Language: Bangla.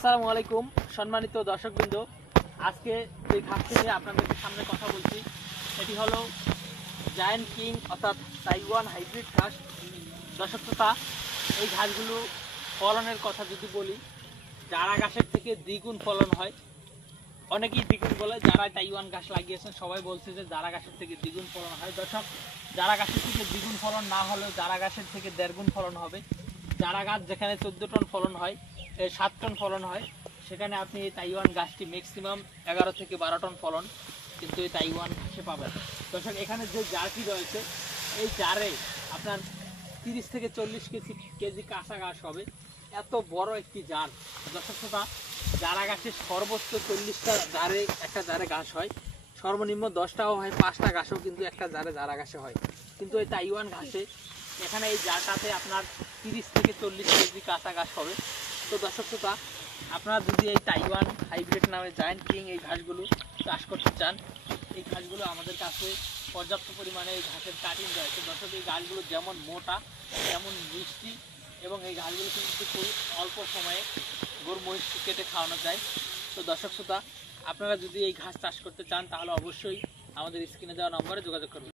আসসালামু আলাইকুম সম্মানিত দর্শকবৃন্দ, আজকে যে ঘাসটি নিয়ে আপনাদের সামনে কথা বলছি সেটি হলো জায়ান্ট কিং অর্থাৎ তাইওয়ান হাইব্রিড ঘাস। দর্শক শ্রোতা, এই ঘাসগুলো ফলনের কথা যদি বলি, জারা ঘাসের থেকে দ্বিগুণ ফলন হয়। অনেকেই দ্বিগুণ বলে, যারা তাইওয়ান ঘাস লাগিয়েছেন সবাই বলছে যে জারা ঘাসের থেকে দ্বিগুণ ফলন হয়। দর্শক, জারা ঘাসের থেকে দ্বিগুণ ফলন না হলেও জারা ঘাসের থেকে দেড়গুণ ফলন হবে। জারা গাছ যেখানে 14 টন ফলন হয়, 7 টন ফলন হয়, সেখানে আপনি এই তাইওয়ান গাছটি ম্যাক্সিমাম 11 থেকে 12 টন ফলন কিন্তু এই তাইওয়ান ঘাসে পাবেন। দর্শক, এখানে যে জারটি রয়েছে এই জারে আপনার 30 থেকে 40 কেজি কাঁচা ঘাস হবে। এত বড় একটি জার। দর্শক শ্রোতা, জারা গাছের সর্বোচ্চ 40টা জারে একটা জারে ঘাস হয়, সর্বনিম্ন 10টাও হয়, 5টা ঘাসও কিন্তু একটা জারে জারা ঘাসে হয়। কিন্তু এই তাইওয়ান ঘাসে এখানে এই জারটাতে আপনার 30 থেকে 40 কেজি কাঁচা ঘাস হবে। তো দর্শক শ্রোতা, আপনারা যদি এই তাইওয়ান হাইব্রিড নামে জায়ান্ট কিং এই ঘাসগুলো চাষ করতে চান, এই ঘাসগুলো আমাদের কাছে পর্যাপ্ত পরিমাণে এই ঘাসের কাটিং রয়েছে। দর্শক, এই ঘাসগুলো যেমন মোটা তেমন মিষ্টি, এবং এই ঘাসগুলো কিন্তু খুব অল্প সময়ে গরু মহিষ কেটে খাওয়ানো যায়। তো দর্শক শ্রোতা, আপনারা যদি এই ঘাস চাষ করতে চান তাহলে অবশ্যই আমাদের স্ক্রিনে দেওয়া নম্বরে যোগাযোগ করবেন।